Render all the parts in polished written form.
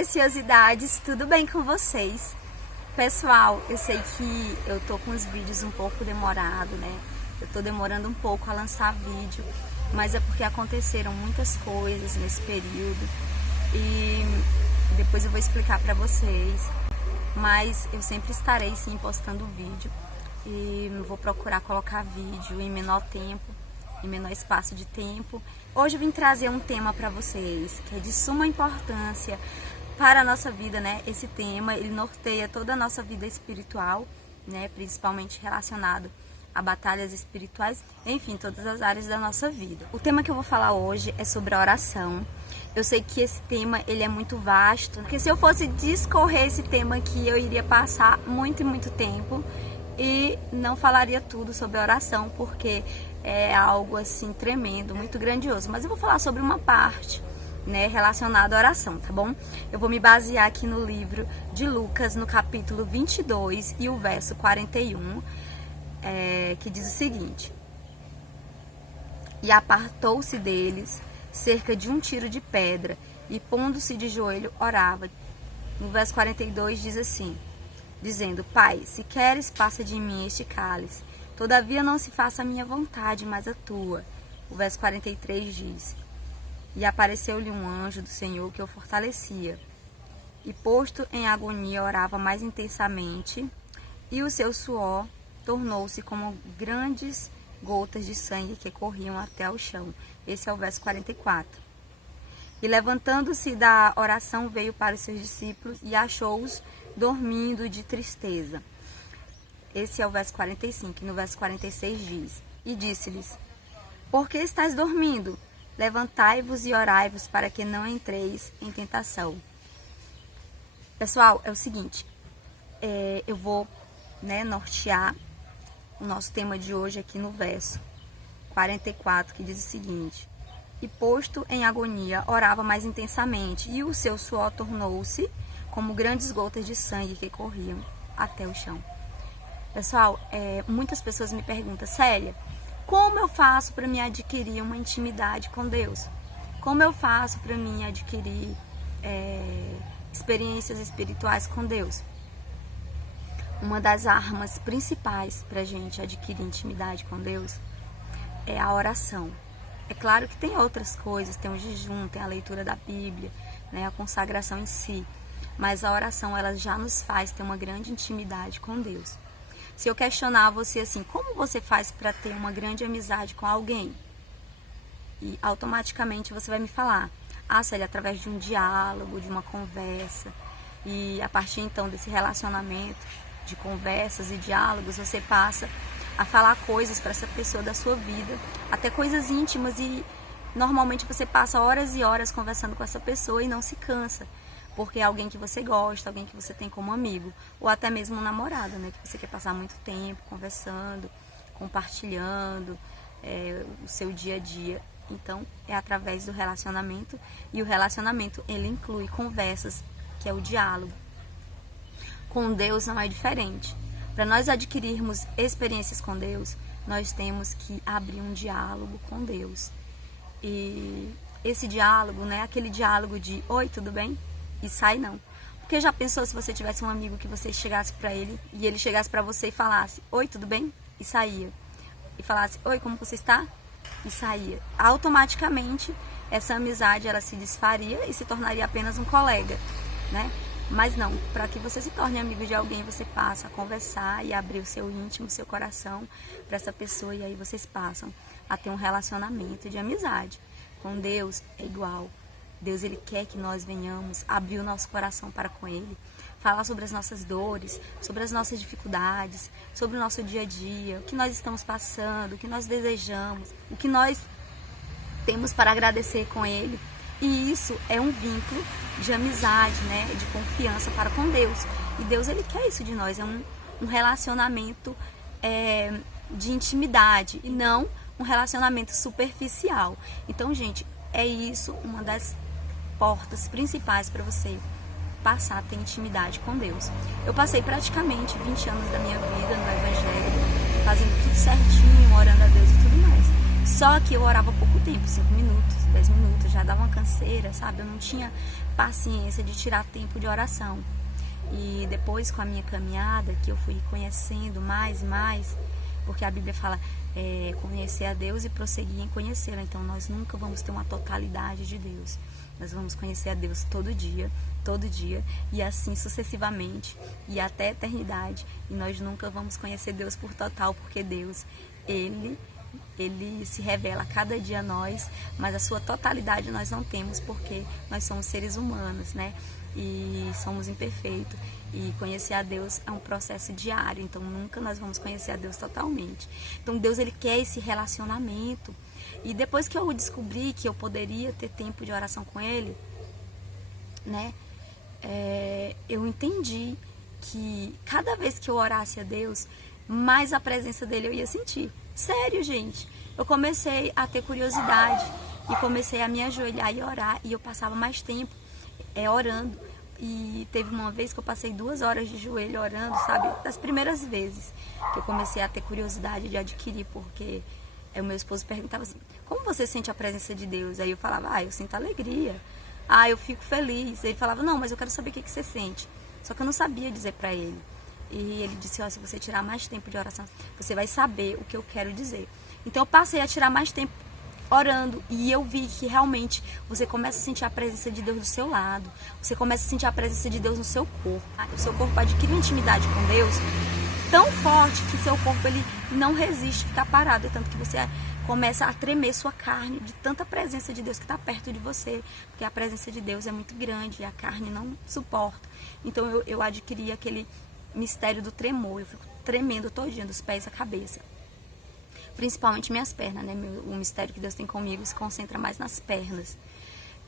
preciosidades, tudo bem com vocês? Pessoal, eu sei que eu tô com os vídeos um pouco demorado, né? Eu tô demorando um pouco a lançar vídeo, mas é porque aconteceram muitas coisas nesse período e depois eu vou explicar pra vocês. Mas eu sempre estarei sim postando vídeo e vou procurar colocar vídeo em menor tempo, em menor espaço de tempo. Hoje eu vim trazer um tema para vocês que é de suma importância para a nossa vida, né? Esse tema, ele norteia toda a nossa vida espiritual, né? Principalmente relacionado a batalhas espirituais, enfim, todas as áreas da nossa vida. O tema que eu vou falar hoje é sobre a oração. Eu sei que esse tema, ele é muito vasto, porque se eu fosse discorrer esse tema aqui, eu iria passar muito e muito tempo e não falaria tudo sobre a oração, porque é algo assim tremendo, muito grandioso. Mas eu vou falar sobre uma parte, né, relacionada à oração, tá bom? Eu vou me basear aqui no livro de Lucas, no capítulo 22 e o verso 41, que diz o seguinte: E apartou-se deles cerca de um tiro de pedra, e pondo-se de joelho, orava. No verso 42 diz assim, dizendo: Pai, se queres, passa de mim este cálice. Todavia não se faça a minha vontade, mas a tua. O verso 43 diz: E apareceu-lhe um anjo do Senhor que o fortalecia. E posto em agonia, orava mais intensamente, e o seu suor tornou-se como grandes gotas de sangue que corriam até o chão. Esse é o verso 44. E levantando-se da oração, veio para os seus discípulos e achou-os dormindo de tristeza. Esse é o verso 45. E no verso 46 diz: E disse-lhes: Por que estáis dormindo? Levantai-vos e orai-vos para que não entreis em tentação. Pessoal, é o seguinte, eu vou nortear o nosso tema de hoje aqui no verso 44, que diz o seguinte: E posto em agonia, orava mais intensamente, e o seu suor tornou-se como grandes gotas de sangue que corriam até o chão. Pessoal, muitas pessoas me perguntam: Célia, como eu faço para me adquirir uma intimidade com Deus? Como eu faço para me adquirir experiências espirituais com Deus? Uma das armas principais para a gente adquirir intimidade com Deus é a oração. É claro que tem outras coisas, tem o jejum, tem a leitura da Bíblia, né, a consagração em si. Mas a oração, ela já nos faz ter uma grande intimidade com Deus. Se eu questionar você assim, como você faz para ter uma grande amizade com alguém? E automaticamente você vai me falar: Célia, através de um diálogo, de uma conversa. E a partir então desse relacionamento, de conversas e diálogos, você passa a falar coisas para essa pessoa da sua vida, até coisas íntimas, e normalmente você passa horas e horas conversando com essa pessoa e não se cansa, porque é alguém que você gosta, alguém que você tem como amigo, ou até mesmo um namorado, né, que você quer passar muito tempo conversando, compartilhando o seu dia a dia. Então é através do relacionamento, e o relacionamento, ele inclui conversas, que é o diálogo. Com Deus não é diferente. Para nós adquirirmos experiências com Deus, nós temos que abrir um diálogo com Deus. E esse diálogo não é aquele diálogo de oi, tudo bem? E sai, não. Porque já pensou se você tivesse um amigo que você chegasse para ele e ele chegasse para você e falasse oi, tudo bem? E saía. E falasse oi, como você está? E saía. Automaticamente essa amizade, ela se desfaria e se tornaria apenas um colega, né? Mas não, para que você se torne amigo de alguém, você passa a conversar e abrir o seu íntimo, o seu coração para essa pessoa, e aí vocês passam a ter um relacionamento de amizade. Com Deus é igual. Deus, ele quer que nós venhamos abrir o nosso coração para com ele, falar sobre as nossas dores, sobre as nossas dificuldades, sobre o nosso dia a dia, o que nós estamos passando, o que nós desejamos, o que nós temos para agradecer com ele. E isso é um vínculo de amizade, né, de confiança para com Deus. E Deus, ele quer isso de nós, é um relacionamento de intimidade e não um relacionamento superficial. Então, gente, é isso uma das portas principais para você passar a ter intimidade com Deus. Eu passei praticamente 20 anos da minha vida no Evangelho, fazendo tudo certinho, orando a Deus e tudo mais. Só que eu orava pouco tempo, 5 minutos, 10 minutos, já dava uma canseira, sabe? Eu não tinha paciência de tirar tempo de oração. E depois, com a minha caminhada, que eu fui conhecendo mais e mais, porque a Bíblia fala conhecer a Deus e prosseguir em conhecê-lo. Então, nós nunca vamos ter uma totalidade de Deus. Nós vamos conhecer a Deus todo dia, e assim sucessivamente, e até a eternidade. E nós nunca vamos conhecer Deus por total, porque Deus, Ele se revela a cada dia a nós, mas a sua totalidade nós não temos, porque nós somos seres humanos, né? E somos imperfeitos, e conhecer a Deus é um processo diário, então nunca nós vamos conhecer a Deus totalmente. Então Deus, Ele quer esse relacionamento, e depois que eu descobri que eu poderia ter tempo de oração com Ele, né, eu entendi que cada vez que eu orasse a Deus, mais a presença dele eu ia sentir. Sério, gente, eu comecei a ter curiosidade e comecei a me ajoelhar e orar, e eu passava mais tempo orando. E teve uma vez que eu passei 2 horas de joelho orando, sabe? Das primeiras vezes que eu comecei a ter curiosidade de adquirir, porque o meu esposo perguntava assim: como você sente a presença de Deus? Aí eu falava: eu sinto alegria, eu fico feliz. Aí ele falava: não, mas eu quero saber o que você sente. Só que eu não sabia dizer pra ele. E ele disse: se você tirar mais tempo de oração, você vai saber o que eu quero dizer. Então eu passei a tirar mais tempo orando, e eu vi que realmente você começa a sentir a presença de Deus do seu lado, você começa a sentir a presença de Deus no seu corpo. O seu corpo adquire uma intimidade com Deus tão forte que seu corpo, ele não resiste ficar parado, é tanto que você começa a tremer sua carne de tanta presença de Deus que está perto de você, porque a presença de Deus é muito grande e a carne não suporta. Então eu adquiri aquele mistério do tremor, eu fico tremendo todinha, dos pés à cabeça. Principalmente minhas pernas, né? O mistério que Deus tem comigo se concentra mais nas pernas.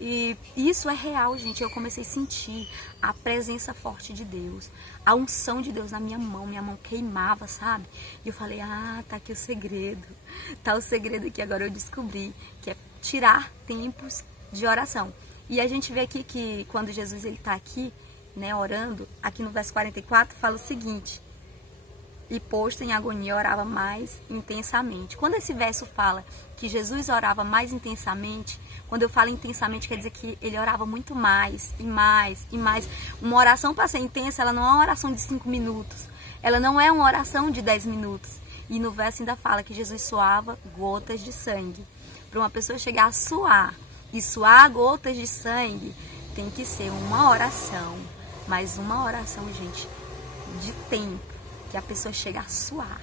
E isso é real, gente. Eu comecei a sentir a presença forte de Deus, a unção de Deus na minha mão queimava, sabe? E eu falei: tá aqui o segredo. Tá o segredo que agora eu descobri, que é tirar tempos de oração. E a gente vê aqui que quando Jesus, ele tá aqui, né, orando, aqui no verso 44, fala o seguinte: e posto em agonia, orava mais intensamente. Quando esse verso fala que Jesus orava mais intensamente, quando eu falo intensamente, quer dizer que ele orava muito mais, e mais, e mais. Uma oração, para ser intensa, ela não é uma oração de 5 minutos. Ela não é uma oração de 10 minutos. E no verso ainda fala que Jesus suava gotas de sangue. Para uma pessoa chegar a suar e suar gotas de sangue, tem que ser uma oração. Mas uma oração, gente, de tempo, que a pessoa chega a suar,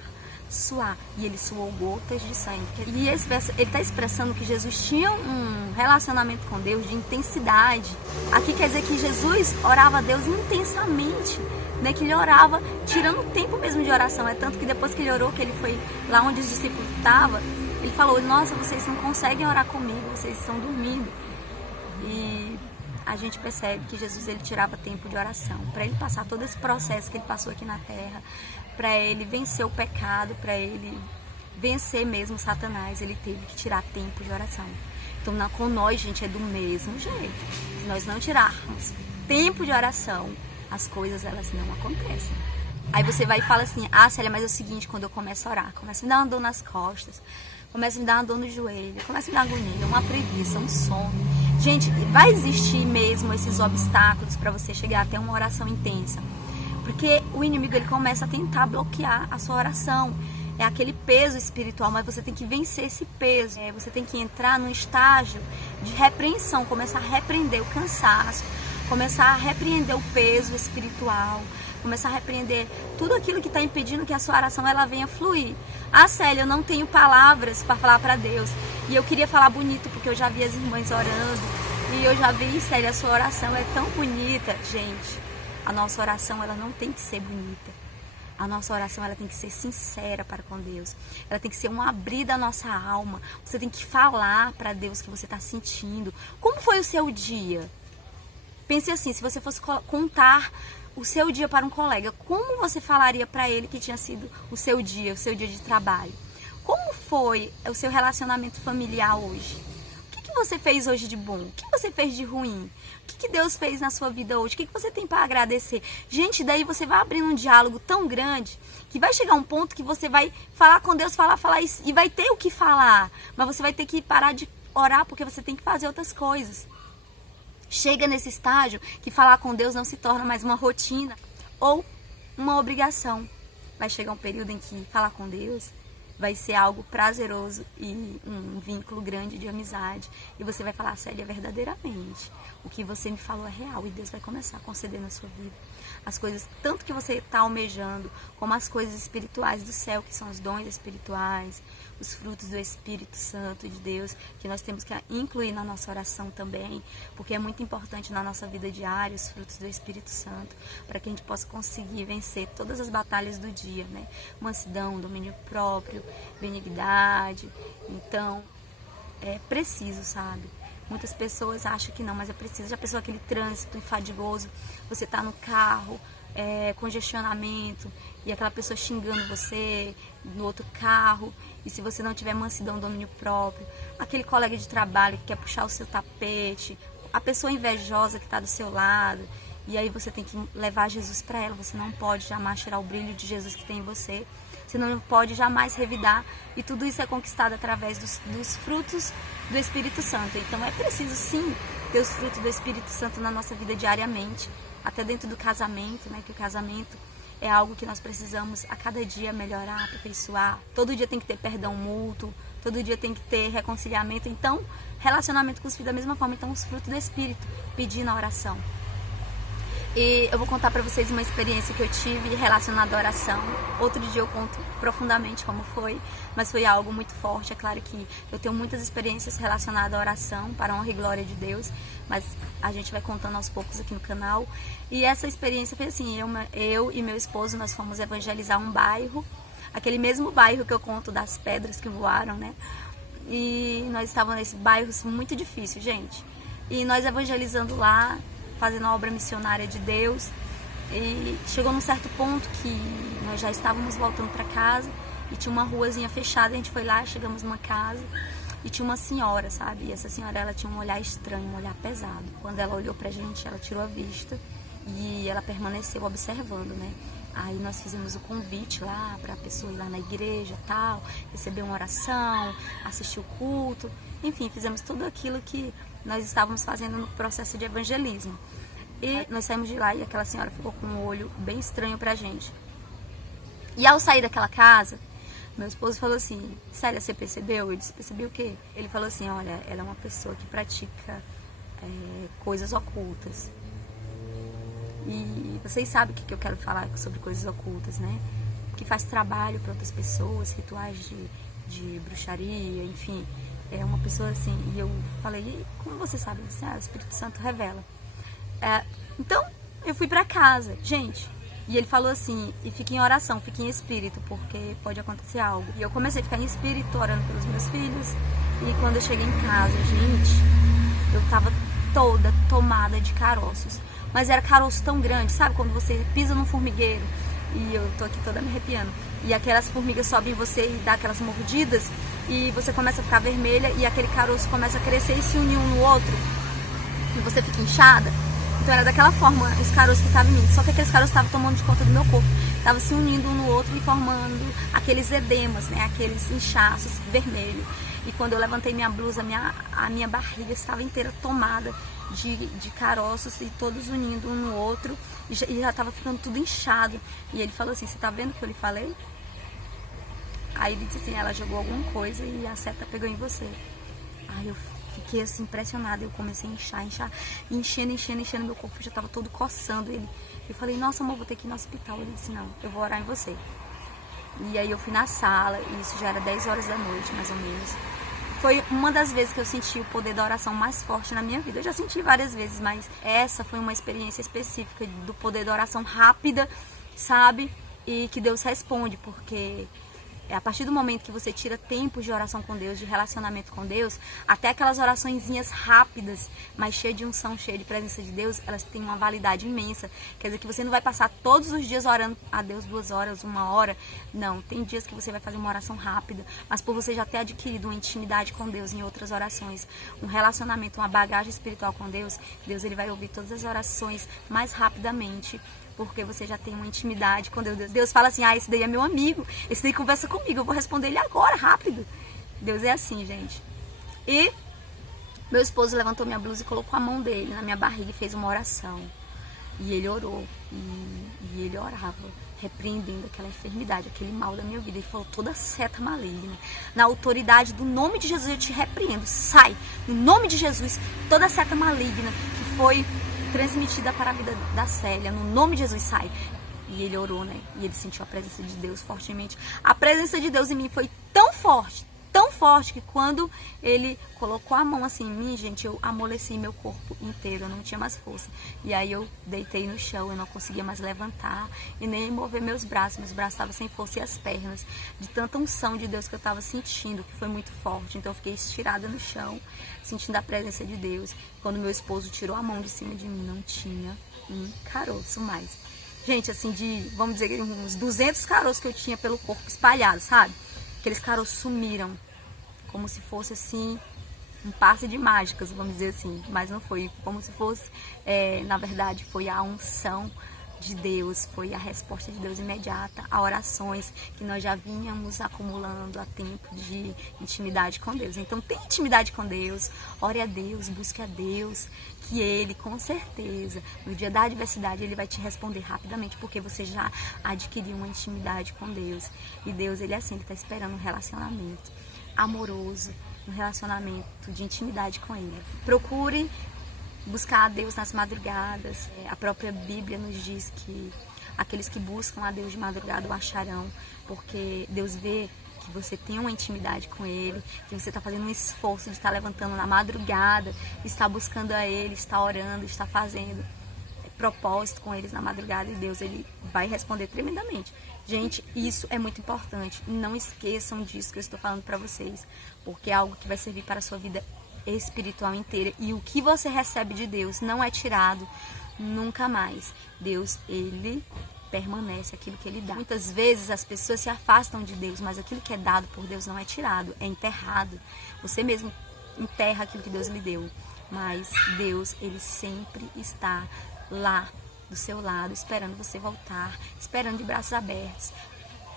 e ele suou gotas de sangue. E esse verso, ele está expressando que Jesus tinha um relacionamento com Deus de intensidade. Aqui quer dizer que Jesus orava a Deus intensamente, né? Que ele orava tirando tempo mesmo de oração. É tanto que depois que ele orou, que ele foi lá onde os discípulos estavam, ele falou: nossa, vocês não conseguem orar comigo, vocês estão dormindo. E a gente percebe que Jesus, ele tirava tempo de oração para ele passar todo esse processo que ele passou aqui na terra, para ele vencer o pecado, para ele vencer mesmo Satanás. Ele teve que tirar tempo de oração. Então, com nós, gente, é do mesmo jeito. Se nós não tirarmos tempo de oração, as coisas, elas não acontecem. Aí você vai e fala assim: Célia, mas é o seguinte, quando eu começo a orar, começa a me dar uma dor nas costas, começa a me dar uma dor no joelho, começa a me dar agonia, uma preguiça, um sono. Gente, vai existir mesmo esses obstáculos para você chegar até uma oração intensa. Porque o inimigo, ele começa a tentar bloquear a sua oração. É aquele peso espiritual, mas você tem que vencer esse peso. Você tem que entrar num estágio de repreensão, começar a repreender o cansaço, começar a repreender o peso espiritual, começar a repreender tudo aquilo que está impedindo que a sua oração ela venha fluir. Célia, eu não tenho palavras para falar para Deus. E eu queria falar bonito, porque eu já vi as irmãs orando. E eu já vi, Célia, a sua oração é tão bonita. Gente, a nossa oração, ela não tem que ser bonita. A nossa oração, ela tem que ser sincera para com Deus. Ela tem que ser um abrir da nossa alma. Você tem que falar para Deus o que você está sentindo. Como foi o seu dia? Pense assim, se você fosse contar o seu dia para um colega, como você falaria para ele que tinha sido o seu dia de trabalho? Como foi o seu relacionamento familiar hoje? O que você fez hoje de bom? O que você fez de ruim? O que Deus fez na sua vida hoje? O que você tem para agradecer? Gente, daí você vai abrindo um diálogo tão grande que vai chegar um ponto que você vai falar com Deus, falar e vai ter o que falar. Mas você vai ter que parar de orar porque você tem que fazer outras coisas. Chega nesse estágio que falar com Deus não se torna mais uma rotina ou uma obrigação. Vai chegar um período em que falar com Deus vai ser algo prazeroso e um vínculo grande de amizade. E você vai falar, Célia, verdadeiramente, o que você me falou é real. E Deus vai começar a conceder na sua vida as coisas, tanto que você está almejando, como as coisas espirituais do céu, que são os dons espirituais, os frutos do Espírito Santo de Deus, que nós temos que incluir na nossa oração também, porque é muito importante na nossa vida diária os frutos do Espírito Santo, para que a gente possa conseguir vencer todas as batalhas do dia, né? Mansidão, domínio próprio, benignidade. Então, é preciso, sabe? Muitas pessoas acham que não, mas é preciso. Já pensou aquele trânsito enfadigoso, você tá no carro, congestionamento, e aquela pessoa xingando você no outro carro, e se você não tiver mansidão, domínio próprio, aquele colega de trabalho que quer puxar o seu tapete, a pessoa invejosa que está do seu lado, e aí você tem que levar Jesus para ela. Você não pode jamais tirar o brilho de Jesus que tem em você. Você não pode jamais revidar. E tudo isso é conquistado através dos frutos do Espírito Santo. Então é preciso sim ter os frutos do Espírito Santo na nossa vida diariamente. Até dentro do casamento, né? Que o casamento é algo que nós precisamos a cada dia melhorar, aperfeiçoar. Todo dia tem que ter perdão mútuo. Todo dia tem que ter reconciliamento. Então, relacionamento com os filhos da mesma forma. Então, os frutos do Espírito, pedir na oração. E eu vou contar pra vocês uma experiência que eu tive relacionada à oração. Outro dia eu conto profundamente como foi, mas foi algo muito forte. É claro que eu tenho muitas experiências relacionadas à oração, para a honra e glória de Deus, mas a gente vai contando aos poucos aqui no canal. E essa experiência foi assim, eu e meu esposo, nós fomos evangelizar um bairro, aquele mesmo bairro que eu conto das pedras que voaram, né? E nós estávamos nesse bairro muito difícil, gente. E nós evangelizando lá, fazendo a obra missionária de Deus, e chegou num certo ponto que nós já estávamos voltando para casa e tinha uma ruazinha fechada. A gente foi lá, chegamos numa casa e tinha uma senhora, sabe? E essa senhora, ela tinha um olhar estranho, um olhar pesado. Quando ela olhou pra gente, ela tirou a vista e ela permaneceu observando, né? Aí nós fizemos o convite lá para a pessoa ir lá na igreja, tal, receber uma oração, assistir o culto, enfim, fizemos tudo aquilo que nós estávamos fazendo no processo de evangelismo. E nós saímos de lá e aquela senhora ficou com um olho bem estranho pra gente. E ao sair daquela casa, meu esposo falou assim, Célia, você percebeu? Eu disse, percebi o quê? Ele falou assim, olha, ela é uma pessoa que pratica coisas ocultas. E vocês sabem o que eu quero falar sobre coisas ocultas, né? Que faz trabalho para outras pessoas, rituais de bruxaria, enfim. É uma pessoa assim, e eu falei, e como você sabe? Assim, o Espírito Santo revela. Então, eu fui pra casa, gente, e ele falou assim, e fique em oração, fique em espírito, porque pode acontecer algo. E eu comecei a ficar em espírito, orando pelos meus filhos, e quando eu cheguei em casa, gente, eu tava toda tomada de caroços. Mas era caroço tão grande, sabe? Quando você pisa num formigueiro, e eu tô aqui toda me arrepiando, e aquelas formigas sobem em você e dá aquelas mordidas, e você começa a ficar vermelha, e aquele caroço começa a crescer e se unir um no outro, e você fica inchada. Então era daquela forma os caroços que estavam em mim, só que aqueles caroços estavam tomando de conta do meu corpo, estavam se unindo um no outro e formando aqueles edemas, né? Aqueles inchaços vermelhos. E quando eu levantei minha blusa, a minha barriga estava inteira tomada de caroços e todos unindo um no outro, e já estava ficando tudo inchado. E ele falou assim, você tá vendo o que eu lhe falei? Aí ele disse assim, ela jogou alguma coisa e a seta pegou em você. Aí eu fiquei assim impressionada, eu comecei a inchar, enchendo, meu corpo já estava todo coçando. Eu falei, nossa amor, vou ter que ir no hospital. Ele disse, não, eu vou orar em você. E aí eu fui na sala, e isso já era 10 horas da noite, mais ou menos. Foi uma das vezes que eu senti o poder da oração mais forte na minha vida. Eu já senti várias vezes, mas essa foi uma experiência específica do poder da oração rápida, sabe? E que Deus responde, porque a partir do momento que você tira tempo de oração com Deus, de relacionamento com Deus, até aquelas oraçõezinhas rápidas, mas cheias de unção, cheias de presença de Deus, elas têm uma validade imensa. Quer dizer que você não vai passar todos os dias orando a Deus 2 horas, 1 hora. Não, tem dias que você vai fazer uma oração rápida, mas por você já ter adquirido uma intimidade com Deus em outras orações, um relacionamento, uma bagagem espiritual com Deus, Deus ele vai ouvir todas as orações mais rapidamente, porque você já tem uma intimidade com Deus. Deus fala assim, esse daí é meu amigo, esse daí conversa comigo, eu vou responder ele agora, rápido. Deus é assim, gente. E meu esposo levantou minha blusa e colocou a mão dele na minha barriga e fez uma oração. E ele orou, e ele orava, repreendendo aquela enfermidade, aquele mal da minha vida. Ele falou, toda seta maligna, na autoridade do nome de Jesus eu te repreendo, sai, no nome de Jesus, toda seta maligna que foi transmitida para a vida da Célia, no nome de Jesus, sai. E ele orou, né? E ele sentiu a presença de Deus fortemente. A presença de Deus em mim foi tão forte, que quando ele colocou a mão assim em mim, gente, eu amoleci meu corpo inteiro, eu não tinha mais força. E aí eu deitei no chão, eu não conseguia mais levantar e nem mover meus braços estavam sem força e as pernas, de tanta unção de Deus que eu estava sentindo, que foi muito forte. Então eu fiquei estirada no chão, sentindo a presença de Deus. Quando meu esposo tirou a mão de cima de mim, não tinha um caroço mais. Gente, assim, vamos dizer, uns 200 caroços que eu tinha pelo corpo espalhados, sabe? Aqueles caroços sumiram, como se fosse assim, um passe de mágicas, vamos dizer assim. Mas não foi, como se fosse, na verdade, foi a unção de Deus, foi a resposta de Deus imediata a orações que nós já vínhamos acumulando há tempo de intimidade com Deus. Então tem intimidade com Deus, ore a Deus, busque a Deus, que Ele, com certeza, no dia da adversidade, Ele vai te responder rapidamente, porque você já adquiriu uma intimidade com Deus. E Deus, Ele é assim, Ele está esperando um relacionamento amoroso, um relacionamento de intimidade com Ele. Procure buscar a Deus nas madrugadas. A própria Bíblia nos diz que aqueles que buscam a Deus de madrugada o acharão, porque Deus vê que você tem uma intimidade com Ele, que você está fazendo um esforço de estar levantando na madrugada, está buscando a Ele, está orando, está fazendo propósito com eles na madrugada, e Deus, Ele vai responder tremendamente. Gente, isso é muito importante. Não esqueçam disso que eu estou falando para vocês, porque é algo que vai servir para a sua vida espiritual inteira. E o que você recebe de Deus não é tirado nunca mais. Deus, Ele permanece aquilo que Ele dá. Muitas vezes as pessoas se afastam de Deus, mas aquilo que é dado por Deus não é tirado, é enterrado. Você mesmo enterra aquilo que Deus lhe deu, mas Deus, Ele sempre está lá do seu lado, esperando você voltar, esperando de braços abertos.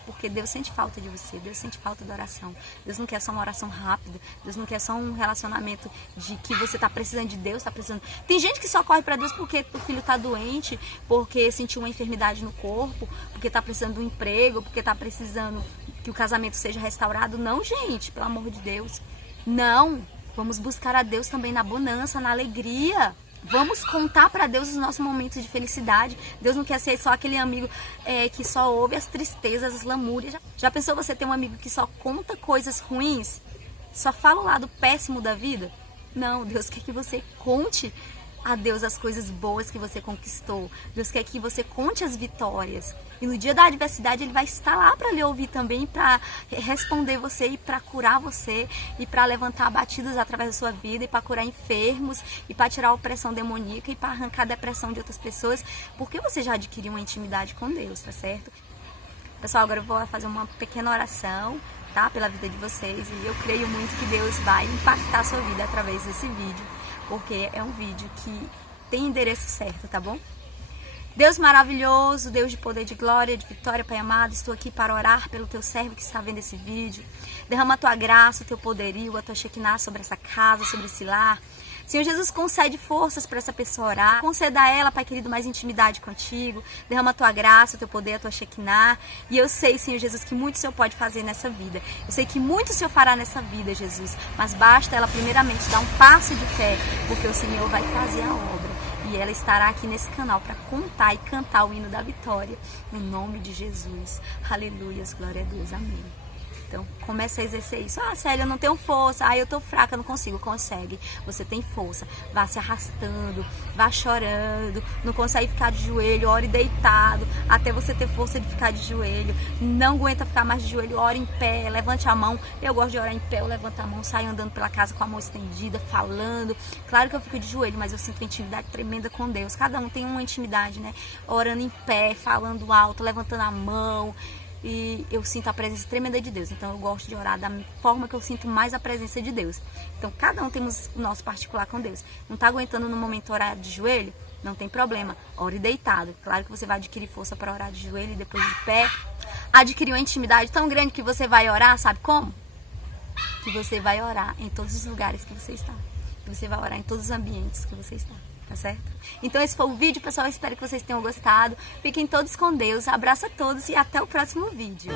Porque Deus sente falta de você, Deus sente falta da oração. Deus não quer só uma oração rápida, Deus não quer só um relacionamento de que você está precisando de Deus, está precisando. Tem gente que só corre para Deus porque o filho está doente, porque sentiu uma enfermidade no corpo, porque está precisando de um emprego, porque está precisando que o casamento seja restaurado. Não, gente, pelo amor de Deus. Não, vamos buscar a Deus também na bonança, na alegria. Vamos contar para Deus os nossos momentos de felicidade. Deus não quer ser só aquele amigo que só ouve as tristezas, as lamúrias. Já pensou você ter um amigo que só conta coisas ruins? Só fala o lado péssimo da vida? Não, Deus quer que você conte a Deus as coisas boas que você conquistou. Deus quer que você conte as vitórias. E no dia da adversidade Ele vai estar lá para lhe ouvir também, para responder você e para curar você e para levantar abatidos através da sua vida e para curar enfermos e para tirar a opressão demoníaca e para arrancar a depressão de outras pessoas, porque você já adquiriu uma intimidade com Deus, tá certo? Pessoal, agora eu vou fazer uma pequena oração, tá? Pela vida de vocês, e eu creio muito que Deus vai impactar a sua vida através desse vídeo, porque é um vídeo que tem endereço certo, tá bom? Deus maravilhoso, Deus de poder, de glória, de vitória, Pai amado, estou aqui para orar pelo Teu servo que está vendo esse vídeo. Derrama a Tua graça, o Teu poderio, a Tua Shekinah sobre essa casa, sobre esse lar. Senhor Jesus, concede forças para essa pessoa orar. Conceda a ela, Pai querido, mais intimidade contigo. Derrama a Tua graça, o Teu poder, a Tua Shekinah. E eu sei, Senhor Jesus, que muito o Senhor pode fazer nessa vida. Eu sei que muito o Senhor fará nessa vida, Jesus. Mas basta ela primeiramente dar um passo de fé, porque o Senhor vai fazer a obra. E ela estará aqui nesse canal para contar e cantar o hino da vitória. Em nome de Jesus. Aleluias, glória a Deus. Amém. Então, comece a exercer isso. Ah, Célia, eu não tenho força. Ah, eu tô fraca, não consigo. Consegue. Você tem força. Vá se arrastando, vá chorando. Não consegue ficar de joelho, ore deitado, até você ter força de ficar de joelho. Não aguenta ficar mais de joelho, ore em pé, levante a mão. Eu gosto de orar em pé, eu levanto a mão, saio andando pela casa com a mão estendida, falando. Claro que eu fico de joelho, mas eu sinto uma intimidade tremenda com Deus. Cada um tem uma intimidade, né? Orando em pé, falando alto, levantando a mão. E eu sinto a presença tremenda de Deus. Então eu gosto de orar da forma que eu sinto mais a presença de Deus. Então cada um temos o nosso particular com Deus. Não tá aguentando no momento orar de joelho? Não tem problema, ore deitado. Claro que você vai adquirir força para orar de joelho e depois de pé. Adquirir uma intimidade tão grande que você vai orar, sabe como? Que você vai orar em todos os lugares que você está. Que você vai orar em todos os ambientes que você está. Tá certo? Então esse foi o vídeo, pessoal. Eu espero que vocês tenham gostado. Fiquem todos com Deus. Abraço a todos e até o próximo vídeo.